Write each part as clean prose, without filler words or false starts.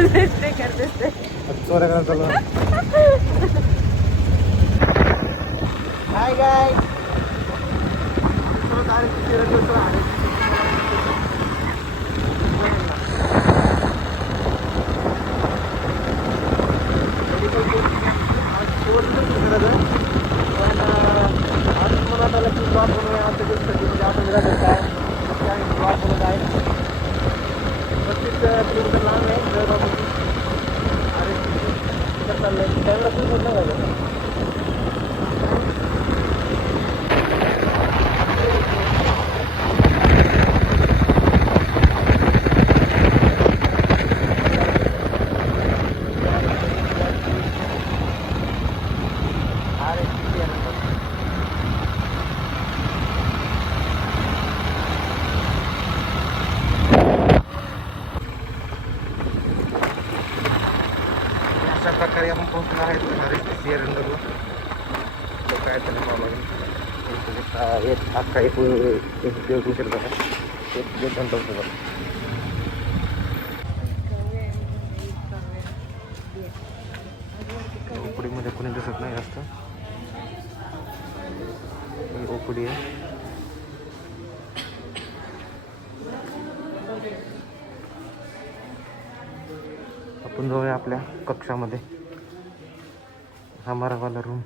चोऱ्या करायला चालू हाय गाय अशा प्रकारे आपण पोहोचणार आहे काय त्याला पाहावं लागेल एक अख्खा एक उशीर झाला एक घंटा उशीर झाला ओपडीमध्ये कोणी दिसत नाही जास्त ओपडी आहे आपण जाऊया आपल्या कक्षामध्ये हमारा वाला रूम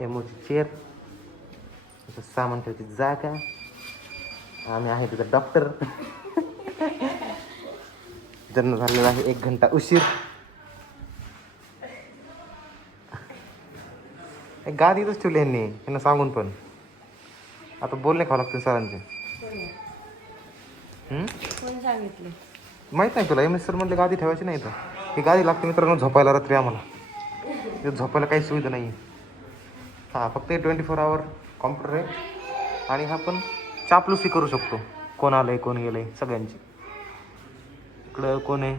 एमोची चेअर सामान ठेवायची जागा आम्ही आहे तिथं डॉक्टर जन्म झालेला आहे 1 घंटा उशीर एक गादी इथंच ठेवली यांनी यांना सांगून पण आता बोलणे खावं लागते सरांचे सांगितले माहित नाही तुला एम एस सर म्हणले गादी ठेवायची नाही तर ही गादी लागते मित्रांनो झोपायला रात्री आम्हाला तिथं झोपायला काही सुविधा नाही हां फक्त 24 आवर कॉम्प्युटर आहे आणि हा पण चापलूसी करू शकतो कोण आलंय कोण गेलंय सगळ्यांची इकडं कोण आहे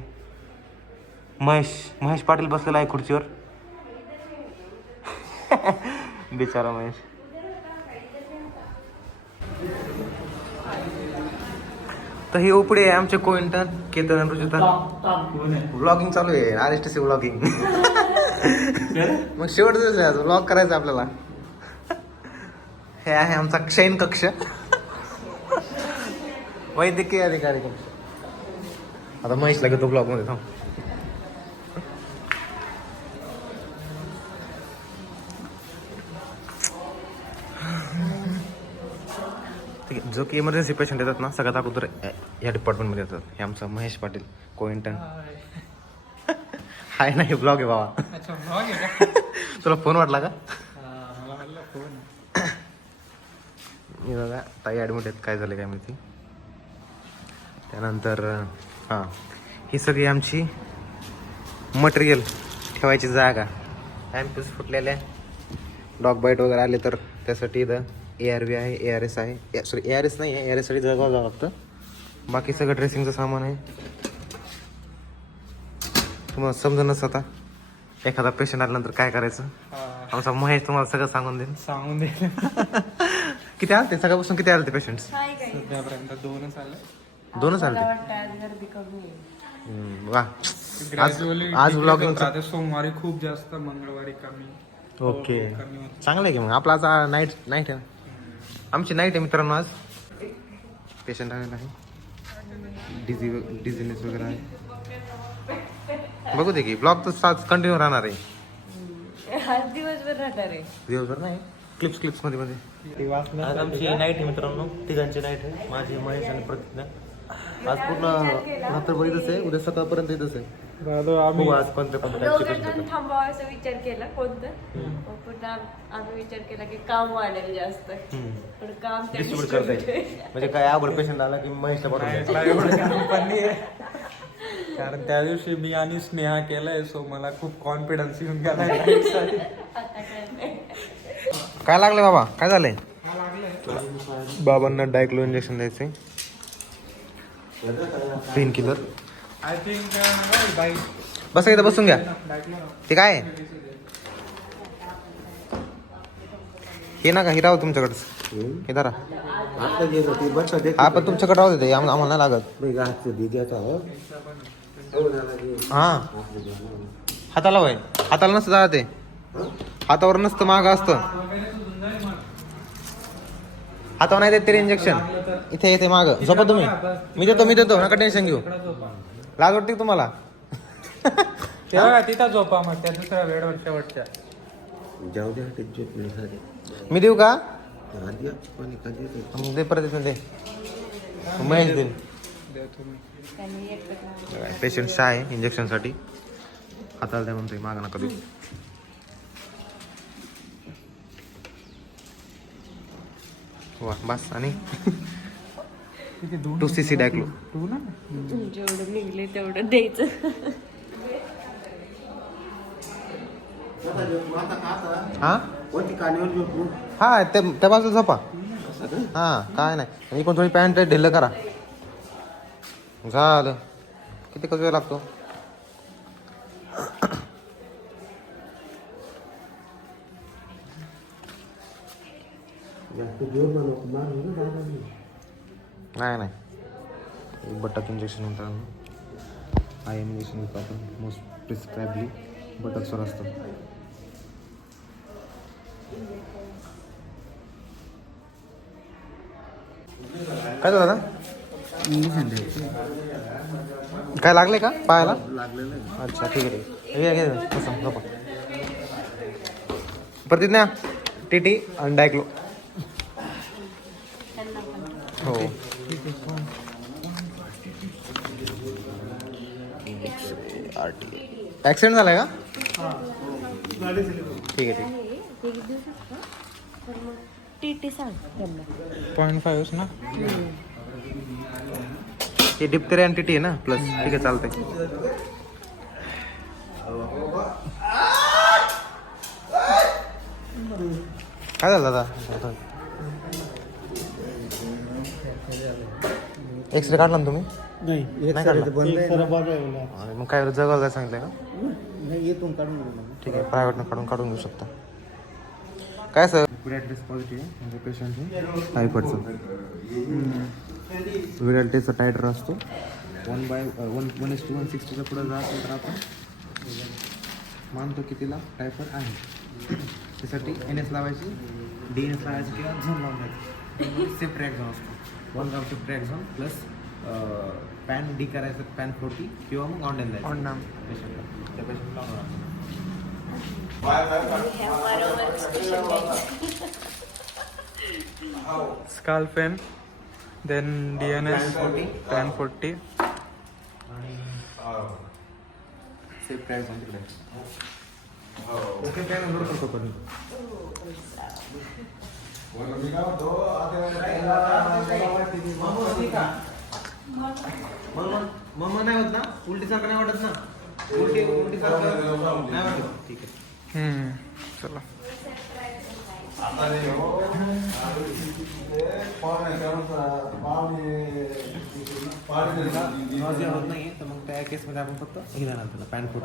महेश पाटील बसलेला आहे खुर्चीवर बिचारा महेश तर हे उपडे आहे आमचे कोइंटन केतन आणि रुजुता व्लॉगिंग चालू आहे RSTC व्लॉगिंग मग शेवटच आहे व्लॉग करायचा आपल्याला हे आहे आमचा क्षयन कक्ष वैद्यकीय अधिकारी कक्ष आता महेशला घेतो ब्लॉग मध्ये थांब जो की इमर्जन्सी पेशंट येतात ना सगळ्यात अगोदर या डिपार्टमेंटमध्ये येतात हे आमचा महेश पाटील कोइंटन हाय नाही ब्लॉग आहे बाबा तुला फोन वाटला का मी बघा ताई ॲडमिट आहेत काय झालं काय माहिती त्यानंतर हां ही सगळी आमची मटेरियल ठेवायची जागा ॲम्प्यूज फुटलेल्या डॉग बाईट वगैरे आले तर त्यासाठी इथं ARV आहे ARS आहे सॉरी ARS नाही आहे ARS साठी जळगाव जावं लागतं बाकी सगळं ड्रेसिंगचं सामान आहे तुम्हाला समजूनच आता एखादा पेशंट आल्यानंतर काय करायचं आमचा महेश तुम्हाला सगळं सांगून देईल किती आले सकाळपासून किती आले ते पेशंट्स सध्यापर्यंत 2च आले 2च आले वा आज व्लॉगिंग सोमवारी खूप जास्त मंगळवारी कमी ओके चांगलं आहे की मग आपला आज नाईट आहे ना आमची नाईट आहे मित्रांनो आज पेशंट आलेला आहे डिझिनेस वगैरे आहे बघू दे की ब्लॉग तर कंटिन्यू राहणार आहे दिवसभर राहणार आहे दिवसभर नाही क्लिप्स मध्ये आज आमची नाईट आहे मित्रांनो तिघांची नाईट आहे माझी महेश आणि प्रतिज्ञा आज पूर्ण रात्रभर इथंच आहे उद्या सकाळपर्यंत इथंच आहे आज थांबावायचा विचार केला कोणतं पुन्हा आम्ही विचार केला की काम वाढेल जास्त पण काम डिस्ट्रीब्यूट करता येईल म्हणजे काय अवघड पेशंट आला की महेशला पाठवून कारण त्या दिवशी मी आणि स्नेहा केलाय सो मला खूप कॉन्फिडन्स येऊन गेला काय लागलं बाबा काय झालंय बाबांना डायक्लो इंजेक्शन द्यायचंय पेन किलर आय थिंक बसा इथं बसून घ्या ते काय हे ना का हे राहू तुमच्याकडच हे धरा हा पण तुमच्याकडे राहू देते आम्हाला नाही लागत हा हाताला वय हाताला नसतं जात ते हातावर नसतं मागं असतं हातावर नाही देत तरी इंजेक्शन इथे येते मागं झोपा तुम्ही मी देतो नका टेन्शन घेऊ लाज वाटते का तुम्हाला तेव्हा तिथं झोपा मग त्या दुसऱ्या बेडवर शेवटच्या जाऊ द्या मी देऊ का दे परत येतो दे महेश दे त्यांनी एकटं पेशंट शाय आहे इंजेक्शनसाठी हाताला द्या म्हणतोय मागं नका देऊ वा बस आणि 2cc डायक्लो जेवढं निघले तेवढं द्यायचं हा हा त्या बाजूला झोपा हा काय नाही आणि कोण थोडी पॅन्ट ढिल्ल करा झालं किती वेळ लागतो नाही बटक इंजेक्शन म्हणतात आय एम इंजेक्शन घेतो आपण मोस्ट प्रिस्क्राईबली बटकवर असतं काय झालं दादा काय लागले का पायाला अच्छा ठीक आहे प्रतिज्ञा टीटी आणि डायक्लो हो ऍक्सिडेंट झालाय का ठीक आहे टीटी सांग त्यांना 0.5 ना हे डिप्थेरिया आणि टीटी आहे ना प्लस ठीक आहे चालतंय काय झालं दादा एक्सरे काढला ना तुम्ही नाही काढला मग काय जगायला सांगितलंय का ठीक आहे प्रायव्हेटनं काढून घेऊ शकता काय सर विराट पॉझिटिव्ह आहे म्हणजे पेशंटचे टायफॉइडचं विराट टेस्टचा टायटर असतो 1:160च्या पुढे जात तर आपण मानतो की तिला टायफॉइड आहे त्यासाठी NS लावायची DNS लावायची किंवा झोन लावून द्यायची सेफ्ट्रॅक्झॉन असतो 1 ग्राम सेफ्ट्रॅक्झॉन प्लस पॅन डी करायचं पॅन 40 किंवा मग ऑनलाईन द्यायचं पेशंटला त्या पेशंटला स्काल्पेन देन DNS 1040 आणि सेफ्ट्रॅक्झॉन तिकडे ओके काय नंबर करतो पण मग नाही होत ना उलटीसारखं नाही वाटत ना उलटीसारखं नाही वाटत ठीक आहे चला होत नाही तर मग त्या केसमध्ये आपण फक्त हे देणार त्याला पॅन फूट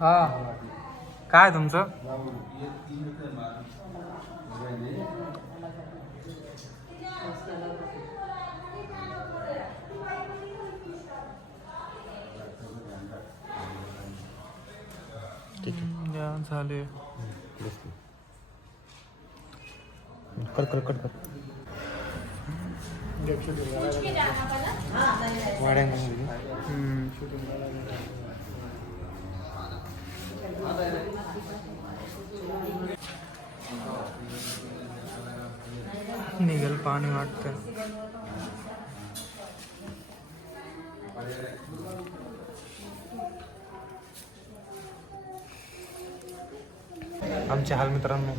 हा काय तुमचं ठीक आहे झाले कर वाड्या निघेल पाणी वाटतं आमचे हाल मित्रांनो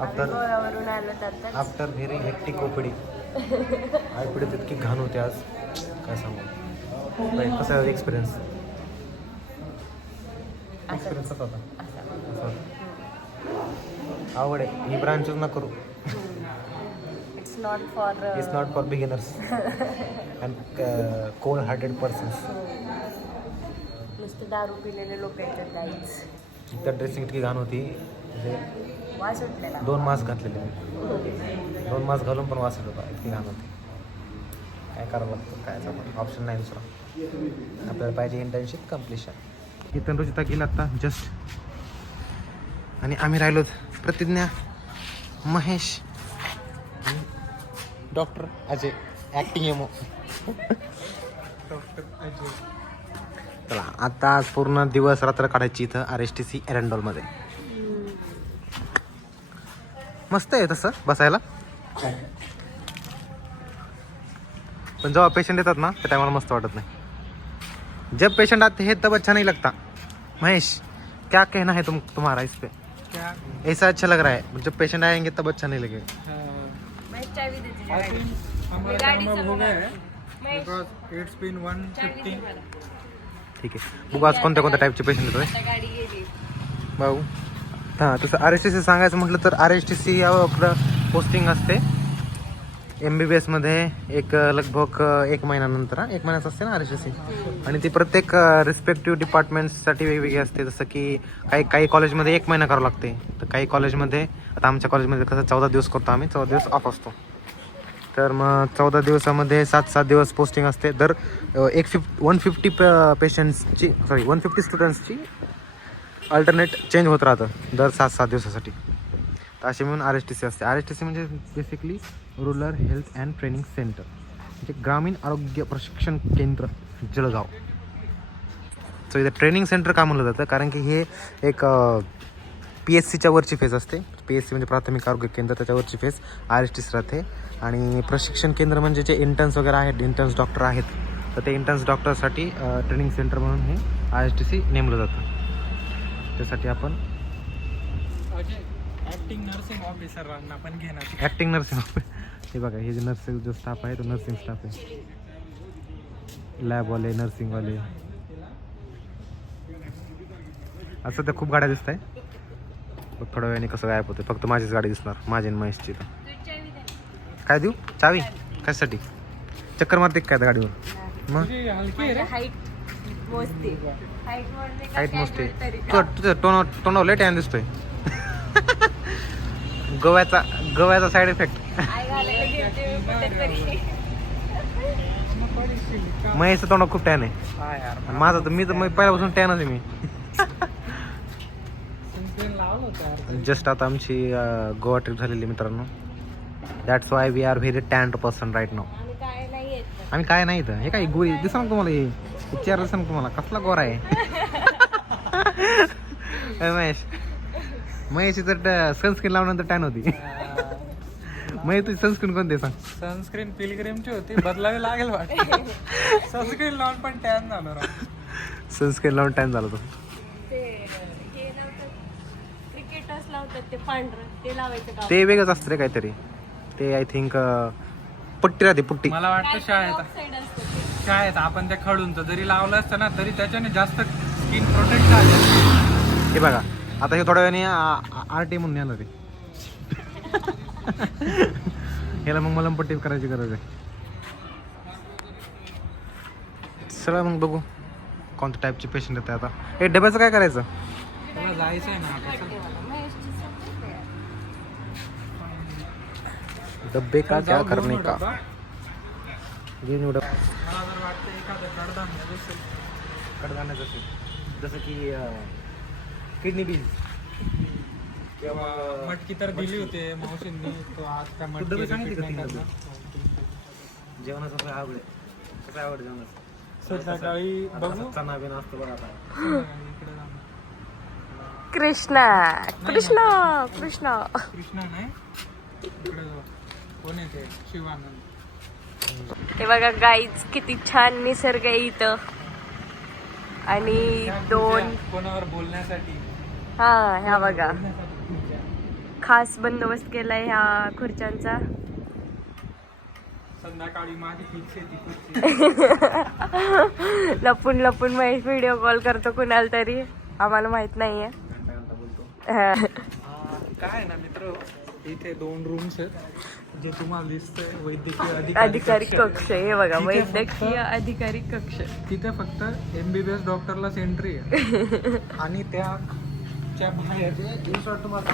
गोव्यावरून आलो तर आफ्टर व्हेरी हेक्टिक ओपीडी आयपीडीत इतकी घाण होते आज काय सांगू कसा आहे एक्सपिरियन्स होता असं आवड आहे ही ब्रांचच ना करू not for its not for beginners and cold hearted persons. नुसतं दारू पिलेले लोक येतात गाईच. त्या ड्रेसिंग इतकी घाण होती म्हणजे वास उठलेला. 2 मास्क घातलेले मी. 2 मास्क घालून पण वास येत होता, इतकी घाण होती. काय करावं लागतं, काय ऑप्शन नाही दुसरा. आपल्याला पाहिजे इंटर्नशिप कम्प्लिशन. इथं रोजिता गेला आता जस्ट. आणि आम्ही राहिलो प्रतिज्ञा, महेश, डॉक्टर अजय ॲक्टिंग एमो. डॉक्टर अजय. चला आता आज पूर्ण दिवस रात्र काढायची इथं RSTC एरंडॉलमध्ये. मस्त आहे तसं बसायला, पण जेव्हा पेशंट येतात ना त्या टायमाला मस्त वाटत नाही. जब पेशंट आते हैं तब अच्छा नहीं लगता. महेश क्या कहना है तुम्हारा इस पे? क्या ऐसा अच्छा लग रहा है, जब पेशेंट आएंगे तब अच्छा नहीं लगेगा. मैं चावी देते आई थिंक हमारा गाड़ी टाइम अब हो समोर गया आहे. है बिकॉज इट्स बीन 1:15. ठीक आहे, बघू आज कोणत्या कोणत्या टाईपचे पेशंट येतोय गाडी गेली. भाऊ. हां तसं RSTC सांगायचं म्हटलं तर RSTC आपलं पोस्टिंग असते MBBS मध्ये एक लगभग 1 महिन्यानंतर. 1 महिन्याचं असते ना RSTC. आणि ती प्रत्येक रिस्पेक्टिव्ह डिपार्टमेंट्ससाठी वेगवेगळी असते. जसं की काही कॉलेजमध्ये 1 महिना करावं लागते, तर काही कॉलेजमध्ये आता आमच्या कॉलेजमध्ये कसं 14 दिवस करतो आम्ही, 14 दिवस ऑफ असतो. तर मग 14 दिवसामध्ये 7 दिवस पोस्टिंग असते. दर 150 पेशंट्सची 150 स्टुडंट्सची अल्टरनेट चेंज होत राहतं दर 7 दिवसासाठी. तर असे म्हणून RSTC असते. RSTC म्हणजे basically rural health and training centre, म्हणजे ग्रामीण आरोग्य प्रशिक्षण केंद्र जळगाव. सो इथं ट्रेनिंग सेंटर का म्हणलं जातं, कारण की हे एक PSCच्या वरची फेज असते. PSC म्हणजे प्राथमिक आरोग्य केंद्र, त्याच्यावरची फेज RSTC राहते. आणि प्रशिक्षण केंद्र म्हणजे जे इंटर्न्स वगैरे आहेत, इंटर्न्स डॉक्टर आहेत, तर ते इंटर्न्स डॉक्टरसाठी ट्रेनिंग सेंटर म्हणून हे RSTC नेमलं जातं. त्यासाठी आपण ॲक्टिंग नर्सिंग ऑफिसरांना पण घेणार. ॲक्टिंग नर्सिंग हे बघा, हे जे नर्सिंग जो स्टाफ आहे तो नर्सिंग स्टाफ आहे. लॅबवाले, नर्सिंगवाले, असं तर खूप गाड्या दिसत आहे. बघ थोड्या वेळाने कसं गायब होते, फक्त माझीच गाडी दिसणार, माझी आणि महेशची. काय देऊ चावी कशासाठी? चक्कर मारते काय त्या गाडीवर? मग हाईट मोजते. हाईट मोजते. तुझं तोंडावर लेट यान दिसतोय. गव्याचा साईड इफेक्ट. महेशचं तोंड खूप टॅन आहे. माझं तर मी पहिल्यापासून टॅनच आहे मी. जस्ट आता आमची गोवा ट्रिप झालेली मित्रांनो. That's why we are very tanned person right now. आम्ही काय नाही तर हे काय गोरी दिसा ना तुम्हाला, हे चेहरा दिसा ना तुम्हाला कसला गोरा आहे. महेश तर सनस्क्रीन लावल्यानंतर टॅन होती. महेश तुझी सनस्क्रीन कोणती सांग? सनस्क्रीन पिलग्रीमची होती, बदलावी लागेल वाटतं. सनस्क्रीन लावून पण टॅन झालो राव. सनस्क्रीन लावून टॅन झाला तो. क्रिकेटर्स लावतात ते पांढरं, ते लावायचं का? ते वेगळंच असतं रे काहीतरी. ते आय थिंक पट्टी राहते, पुट्टी. मला वाटतं शाळेत आपण त्या खडूंचं जरी लावलं असतं ना तरी त्याच्याने जास्त स्किन प्रोटेक्ट झाली. हे बघा आता हे थोड्या वेळाने RT म्हणून येणार आहे. ह्याला मग मला पट्टी करायची गरज आहे. चला मग बघू कोणत्या टाईपचे पेशंट येतात आता. हे डब्याचं काय करायचं? तुला जायचं आहे ना आता. डब्बे का क्या करने का. घेऊन एवढं मला जर वाटतं एखादं कडधान्य असेल. कडधान्याचं असेल जसं की किडनी बीन्स किंवा मटकी तर दिली होती मावशींनी. तो आज त्या डबे सांगितले का मटकी तीन डबे? जेवणाचं काय आवड आहे, कसं आवड जेवणाचं? संध्याकाळी बघू. चणा बिना असतो बघा आता. इकडे जाऊ. कृष्णा कृष्णा कृष्णा कृष्णा नाही, इकडे जाऊ. कोण आहे ते? शिवानंद. हे बघा गाईज किती छान निसर्ग आहे इथं. आणि 2 कोणावर बोलण्यासाठी. हा ह्या बघा खास बंदोबस्त केलाय ह्या खुर्च्यांचा. संध्याकाळी माझी फिक्स आहे ती खुर्ची. लपून लपून महेश व्हिडिओ कॉल करतो कुणाला तरी, आम्हाला माहित नाहीये. काय आहे ना मित्र, इथे 2 रूम्स आहेत जे तुम्हाला दिसतंय वैद्यकीय अधिकारी कक्ष हे बघा, तिथे वैद्यकीय अधिकारी कक्ष. तिथे फक्त MBBS डॉक्टरलाच एंट्री आहे आणि त्या बाहेर तुम्हाला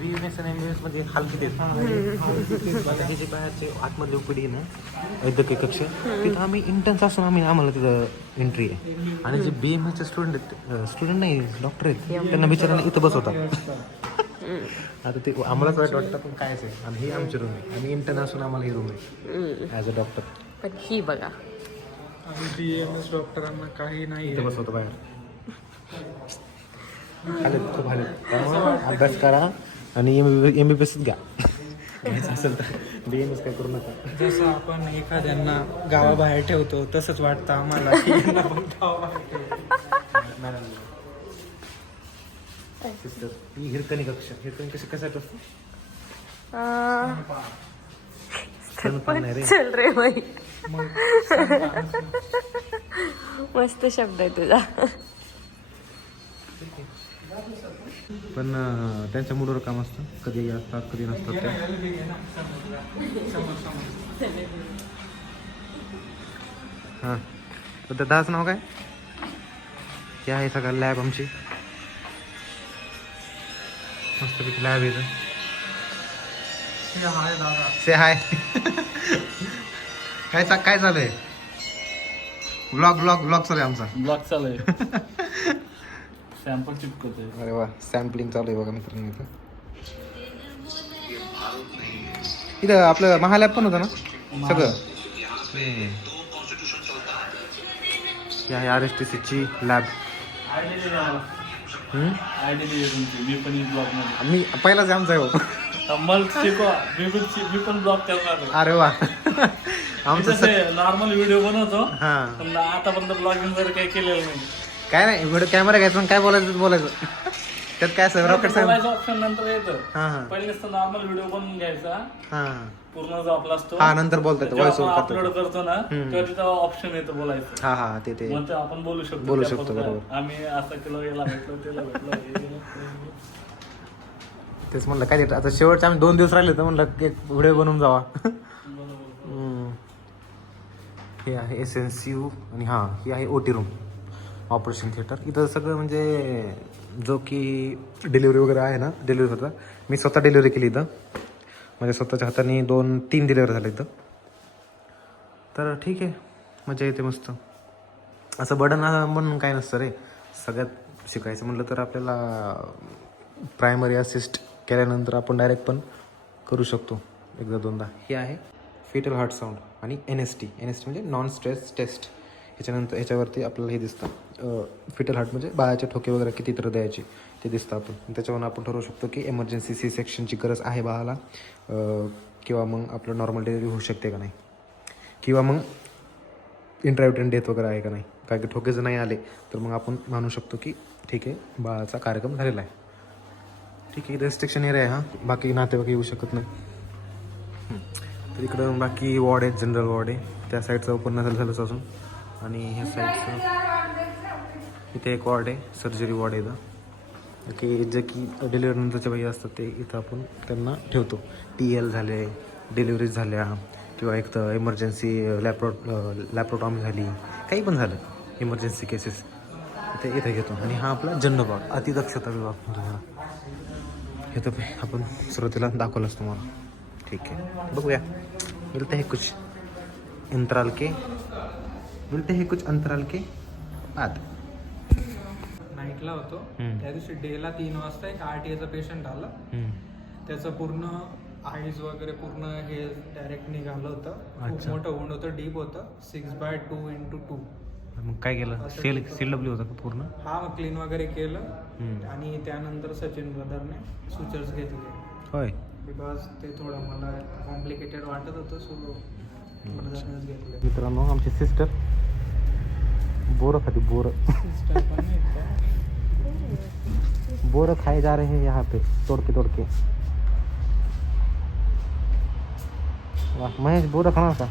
BMS आणि MBBS मध्ये हलकी देत हे जे बाहेरचे आतमधले उपडी ना वैद्यकीय कक्ष तिथं आम्ही इंटर्न्स असून आम्हाला तिथं एंट्री आहे. आणि जे BMS चे स्टुडंट नाही डॉक्टर आहेत त्यांना बिचारांना इथं बसवतात. आता ते आम्हालाच वाईट वाटतं पण कायच आहे. आणि ही आमची रूम आहे. आम्ही इंटर्न असून आम्हाला ही रूम आहे ॲज अ डॉक्टर. पण ही बघा आणि BMS डॉक्टरांना काही नाही इथं बसवतो बाहेर. खूप अभ्यास करा आणि MBBS घ्या असेल तर BMS काय करू नका. जसं आपण एखाद्यांना गावाबाहेर ठेवतो तसंच वाटतं आम्हाला की यांना पण गावाबाहेर ठेवतो. सिस्टर ही हिरकणी कक्ष. हिरकणी कशी कशात असते? स्तनपान नाही रे. चल रे बाई, मस्त शब्द आहे तुझा. पण त्यांच्या मुलावर काम असतं. कधी असतात कधी नसतात ते. हां तर दादाचं नाव काय? हे आहे सगळं लॅब आमची. मस्तपैकी लॅब येतं. से हाय. काय चालू आहे? ब्लॉग चालू आहे आमचा. ब्लॉक चालू आहे. सॅम्पल चिपकतोय. अरे वा सॅम्पलिंग चालू आहे बघा मित्रांनो. इथं आपलं महालॅब पण होतं ना सगळं. ही आहे RSTCची लॅब. मी पण ब्लॉग मध्ये मी पहिलाच आमचा आहे हो. मला शिकवा. मी पण ब्लॉग करणार आहे. अरे वा आमचं नॉर्मल व्हिडिओ बनवतो हां पण आतापर्यंत ब्लॉगिंग वगैरे काही केलेलं नाही. काय नाही व्हिडिओ कॅमेरा घ्यायचा आणि काय बोलायचं त्यात काय असं रॉकेट सायन्स. ऑप्शन नंतर येतं. हां हां पहिले नॉर्मल व्हिडिओ बनवून घ्यायचा हां पूर्ण जो आपला असतो. हां नंतर बोलतात व्हॉइस ओव्हर अपलोड करतो. करतो ना तेव्हा तिथं ऑप्शन येतं बोलायचं. हां हां ते मग ते आपण बोलू शकतो. बोलू त्या शकतो, फक्त बरोबर. आम्ही असं केलं, याला भेटलो, त्याला भेटलो, हे केलं. तेच म्हणलं काय आता शेवटचे आम्ही 2 दिवस राहिले तर म्हणलं एक व्हिडिओ बनवून जावा. हे आहे SNCU आणि हां ही आहे OT रूम ऑपरेशन थिएटर. इथं सगळं म्हणजे जो की डिलिव्हरी वगैरे आहे ना डिलिव्हरी होता. मी स्वतः डिलिव्हरी केली इथं. म्हणजे स्वतःच्या हाताने 2-3 डिलिव्हरी झाल्या इथं. तर ठीक आहे मजा येते मस्त. असं बर्डन म्हणून काय नसतं रे. सगळ्यात शिकायचं म्हटलं तर आपल्याला प्रायमरी असिस्ट केल्यानंतर आपण डायरेक्ट पण करू शकतो 1-2दा. हे आहे फेटल हार्ट साऊंड आणि NST म्हणजे नॉन स्ट्रेस टेस्ट. ह्याच्यानंतर ह्याच्यावरती आपल्याला हे दिसतं फेटल हार्ट म्हणजे बाळाचे ठोके वगैरे किती तर द्यायचे ते दिसतं आपण. त्याच्यावरून आपण ठरवू शकतो की एमर्जन्सी C-सेक्शनची गरज आहे बाळाला किंवा मग आपलं नॉर्मल डिलिव्हरी होऊ शकते का नाही किंवा मग इंट्रायुटरन डेथ वगैरे आहे का नाही. काय की ठोके जर नाही आले तर मग आपण मानू शकतो की ठीक आहे बाळाचा कार्यक्रम झालेला आहे. ठीक आहे रेस्ट्रिक्शन एरिया आहे. हां बाकी नातेवाईक येऊ शकत नाही. तर इकडं बाकी वॉर्ड आहेत. जनरल वॉर्ड आहे त्या साईडचं ओपन झालंच असून. आणि ह्या साईडचं इथे एक वॉर्ड आहे सर्जरी वॉर्ड आहे इथं की जे की डिलिव्हरी नंतरच्या बाई असतात ते इथं आपण त्यांना ठेवतो. TL झाले डिलिव्हरीज झाल्या किंवा एक तर इमर्जन्सी लॅप्रोटॉमी झाली काही पण झालं इमर्जन्सी केसेस इथे घेतो. आणि हा आपला जनरल वॉर्ड अतिदक्षता विभाग म्हणतो हा. हे तर आपण सुरुवातीला दाखवलंच तुम्हाला. ठीक आहे बघूया. मिलते हैं कुछ अंतराल के बाद. नाईटला होतो त्या दिवशी डेला 3 वाजता एक RTA पेशंट आला. त्याचं पूर्ण आईज वगैरे पूर्ण हे डायरेक्ट निघालं होतं. खूप मोठं होऊन होतं. डीप होतं 6/2x2. मग काय केलं? CW होतं का पूर्ण? हा मग क्लीन वगैरे केलं. आणि त्यानंतर सचिन ब्रदरने सुचर्स घेतले. होय बिकॉज ते थोडं मला कॉम्प्लिकेटेड वाटत होतं सो ब्रदरनेच घेतले. मित्रांनो आमची सिस्टर बोरं खाती बोरं खाए जा रहे हैं यहाँ पे तोड़ के. वाह महेश बोरं खाणार का?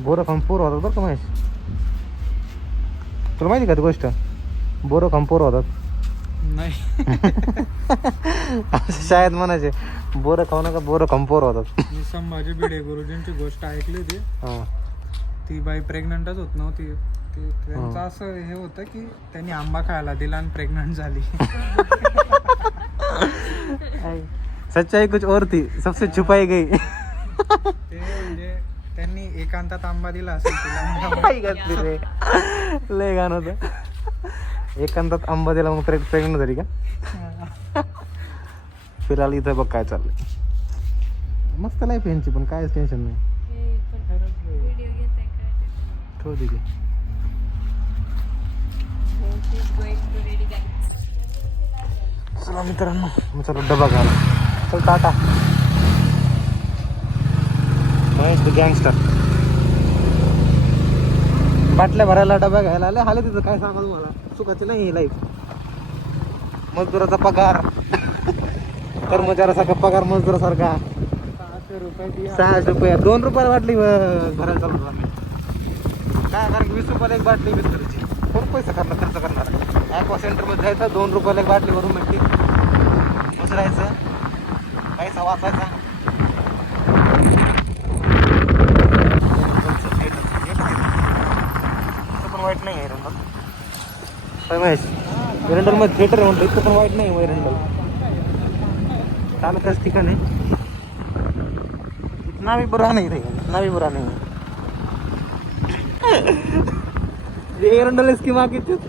बोरं खाऊन पोरं होतात बरं का महेश. तुला माहिती का ती गोष्ट? बोरं खाऊन पोरं होतात. नाही शाळेत म्हणायचे बोरं खाऊ नका, बोरं कंपोर होतात. मी संभाजी भिडे गुरुजींची गोष्ट ऐकली होती. हां. ती बाई प्रेग्नंटच होत नव्हती. त्यांचं असं हे होतं की त्यांनी आंबा खायला दिला आणि प्रेग्नंट झाली. सच्चाई कुछ और थी, सबसे छुपाई गई. ते म्हणजे त्यांनी एकांतात आंबा दिला असेल तिला. लय गाणं होतं. एकांतात आंबा दिला मग प्रेग्नंट झाली का? फिरायला इथं बघ काय चाललंय. मस्त लाईफ यांची, पण कायच टेन्शन नाही. व्हिडिओ घेताय का? ठेवू दे की. चला मित्रांनो, मग चला डबा घाला. चल टाटा. महेश द गँगस्टर बाटल्या भरायला डबा घ्यायला आले. हाले तिथं काय सांगा तुम्हाला, सुखाची नाही ही लाईफ. मजदुराचा पगार कर्मचाऱ्यासारखा पगार मजदुरासारखा. 600 रुपये 2 रुपयाला बाटली भरायला चालू झाली. काय कारण की 20 रुपयाला एक बाटली बिस्कटची. कोण पैसे खर्च करणार? ॲक्वा सेंटरमध्ये जायचं, 2 रुपयाला एक बाटली भरून भेटली. उचलायचं, पैसा वाचायचा. पण वाईट नाही आहे एरंडल. काय महेश, एरंडलमध्ये थिएटर म्हणतो, इतकं पण वाईट नाही एरंडल. चालतच ठिकाण आहे. इतना भी बुरा नहीं थे, इतना भी बुरा नहीं है. ये एरंडल इसकी माँ की चुत.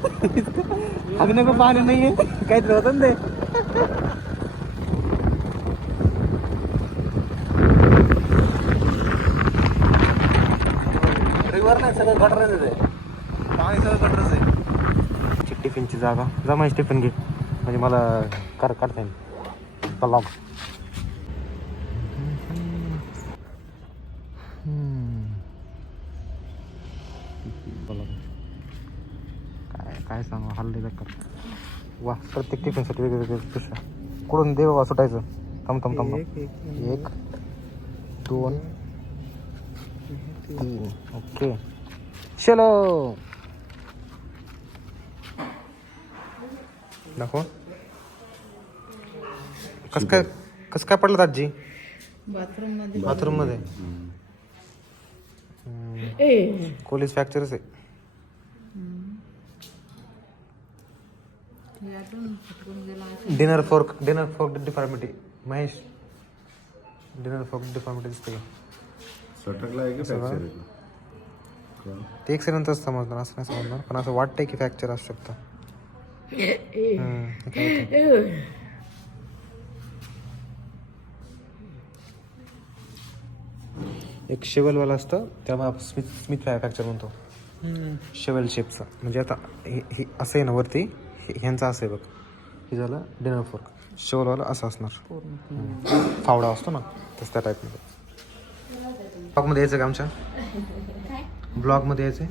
अगने को पानी नहीं है, काहीतरी होतं ना ते. रिव्हर नाही, सगळं गटरच आहे. पाणी सगळं गटरच आहे. टिफिनची जागा जमायची, टिफिन घे म्हणजे मला काढता येईल ब्लॉग. काय सांगू, हल्ली बेकार. वा, प्रत्येक टिफिनसाठी वेगवेगळे पिशव्या. कुठून दे बाबा सुटायचं. थांब 1 2 3 ओके चलो. दाखव कसं काय पडलं आजी? बाथरूम मध्ये कोलीस फ्रॅक्चरच आहे. Dinner fork deformity. Mahesh, dinner fork deformity दिसते का? सटकला आहे का फ्रॅक्चर आहे? ते एक्सिडेंटच समजणार, असं नाही समजणार, पण असं वाटतंय की फ्रॅक्चर असू शकतं. एक शेवलवाला असतं त्याला स्मिथ फ्रॅक्चर म्हणतो. शेवल शेपचा म्हणजे आता हे असं आहे ना वरती, ह्यांचं असं आहे बघ. हे झालं डिनर फोर्क. शेवलवाला असं असणार, फावडा असतो ना तसं त्या टाईपमध्ये. ब्लॉगमध्ये यायचं का आमच्या? ब्लॉगमध्ये यायचं.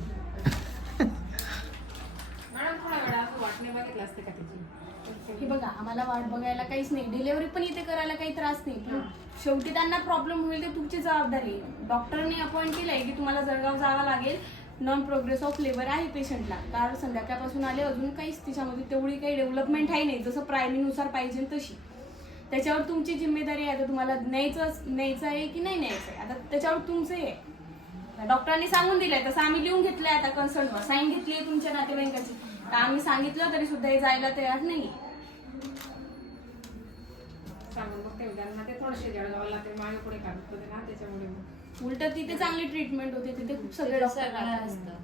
हे बघा, आम्हाला वाट बघायला काहीच नाही, डिलिव्हरी पण इथे करायला काही त्रास नाही, पण शेवटी त्यांना प्रॉब्लेम होईल ते तुमची जबाबदारी आहे. डॉक्टरने अपॉइंट केलंय की तुम्हाला जळगाव जावं लागेल. नॉन प्रोग्रेस ऑफ लेबर आहे पेशंटला, कारण संध्याकाळपासून आले, अजून काहीच तिच्यामध्ये तेवढी काही डेव्हलपमेंट आहे नाही जसं प्रायमीनुसार पाहिजे तशी. त्याच्यावर तुमची जिम्मेदारी आहे. आता तुम्हाला न्यायचं आहे की नाही न्यायचं आहे, आता त्याच्यावर तुमचं आहे. डॉक्टरांनी सांगून दिलंय तसं आम्ही लिहून घेतलंय. आता कन्सल्टवर साईन घेतली आहे तुमच्या नातेवाईकाची. तर आम्ही सांगितलं तरी सुद्धा हे जायला तयार नाही. उलट तिथे चांगली ट्रीटमेंट होते, तिथे खूप सगळे डॉक्टर असतात.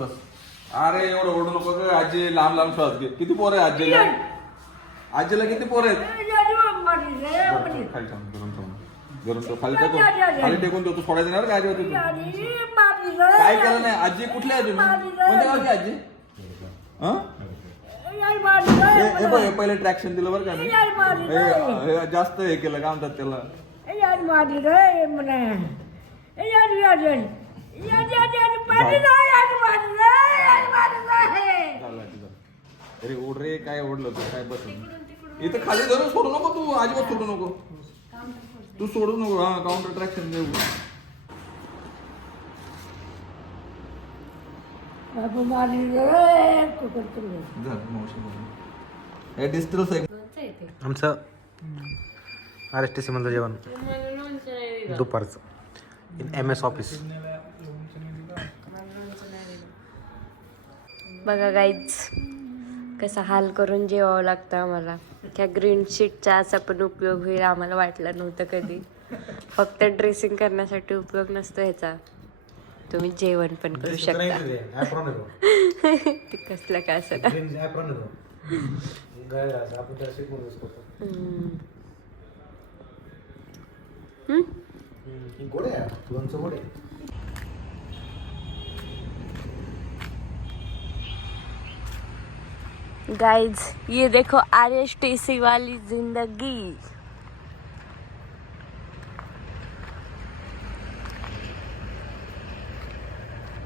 बस. अरे एवढं ओढू नको ग. आजी लांब श्वास घे. किती पोरं आहे आजीला? आजीला किती पोरं आहेत? खाली टेकून तू सोडायचं नाही का आजी होती? काय केलं नाही? आजी कुठली आहे तुम्ही? कोणत्या गावची आजी? हे पहिले ट्रॅक्शन दिलं बरं का मी. हे जास्त हे केलं का म्हणतात त्याला. अरे ओढ रे, काय ओढलं तू? काय बस इथं खाली धरून सोडू नको तू, अजिबात सोडू नको तू, सोडू नको. हा, काउंटर ट्रॅक्शन देऊ. झालं, मावशी बोलली. हे डिस्टल्स आहे. आमचं RSTC मधलं जेवण दुपारचं इन MS ऑफिस. बघा गाईज कसा हाल करून जेवावं लागतं आम्हाला. त्या ग्रीन शीटचा असा पण उपयोग होईल आम्हाला वाटलं नव्हतं कधी. फक्त ड्रेसिंग करण्यासाठी उपयोग नसतो ह्याचा, तुम्ही जेवण पण करू शकता. ते कसलं काय असं गाइज ये देखो RSTC वाली जिंदगी.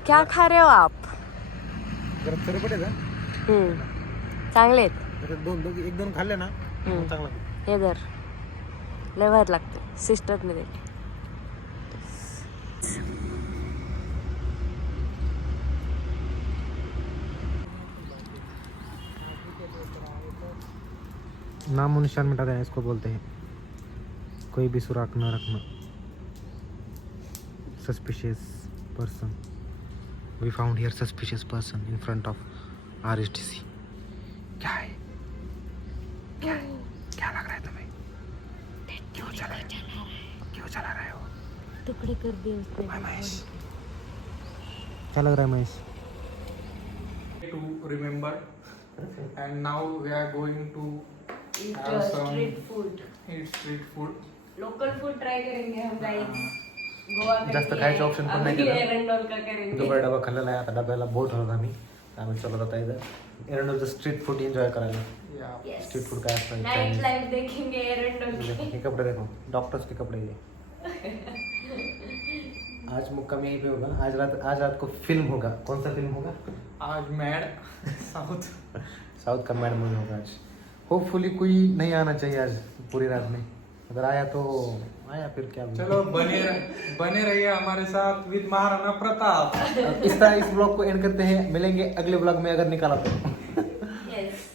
क्या खा रहे हो आप? चांगले आहेत. एक दोन खाल्ले ना चांगला. हे धर, लय भारी लागते. सिस्टरने दिले. नामो निशान मिटा देना इसको बोलते हैं. कोई भी सुराग न रखना. Suspicious person. We found here suspicious person in front of RSTC. क्या है? क्या है? क्या लग रहा है तुम्हें? क्यों चला रहे हो? टुकड़े कर दिए उसने. महेश, क्या लग रहा है Mahesh? To remember, and now we are going to have some street food, eat street food. Local food try करेंगे हम गाइस. गोवा जास्त खायचं option पण नाही केलं. एरंडोल का करेंगे. दुपारी डबा खाल्लेला आहे. आता डब्याला बोट होत आम्ही चलत आता इथं एरंडोलचं स्ट्रीट फूड एन्जॉय करायला. Yeah. स्ट्रीट फूड काय असतं? नाइट लाइफ देखेंगे एरंडोल की. ये कपड़े देखो, डॉक्टर्स के कपड़े ये. आज मुक्काम यहीं पे होगा. आज रात को फिल्म होगा. कौन सा फिल्म होगा? आज मैड साउथ का मैड मूवी होगा आज. होपफुली कोई नहीं आना चाहिए आज पूरी रात में. अगर आया तो आया, फिर क्या. चलो बने रहिए हमारे साथ विद महाराणा प्रताप. इस तरह इस ब्लॉग को एंड करते हैं. मिलेंगे अगले ब्लॉग में अगर निकाला तो. यस.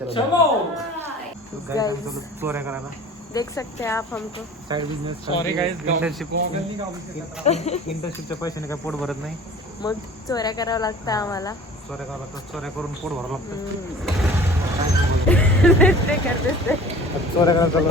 चलो चोऱ्या करायला. देख सकते हैं आप हमको. Side business. सॉरी गाइस, इंटर्नशिपच्या पैशाने काय पोट भरत नाही. मग चोऱ्या करावं लागतं आम्हाला. चोऱ्या करावं लागतं. चोऱ्या करून पोट भरावं लागतं. ते करतेस ते. चोऱ्या करायला चालू.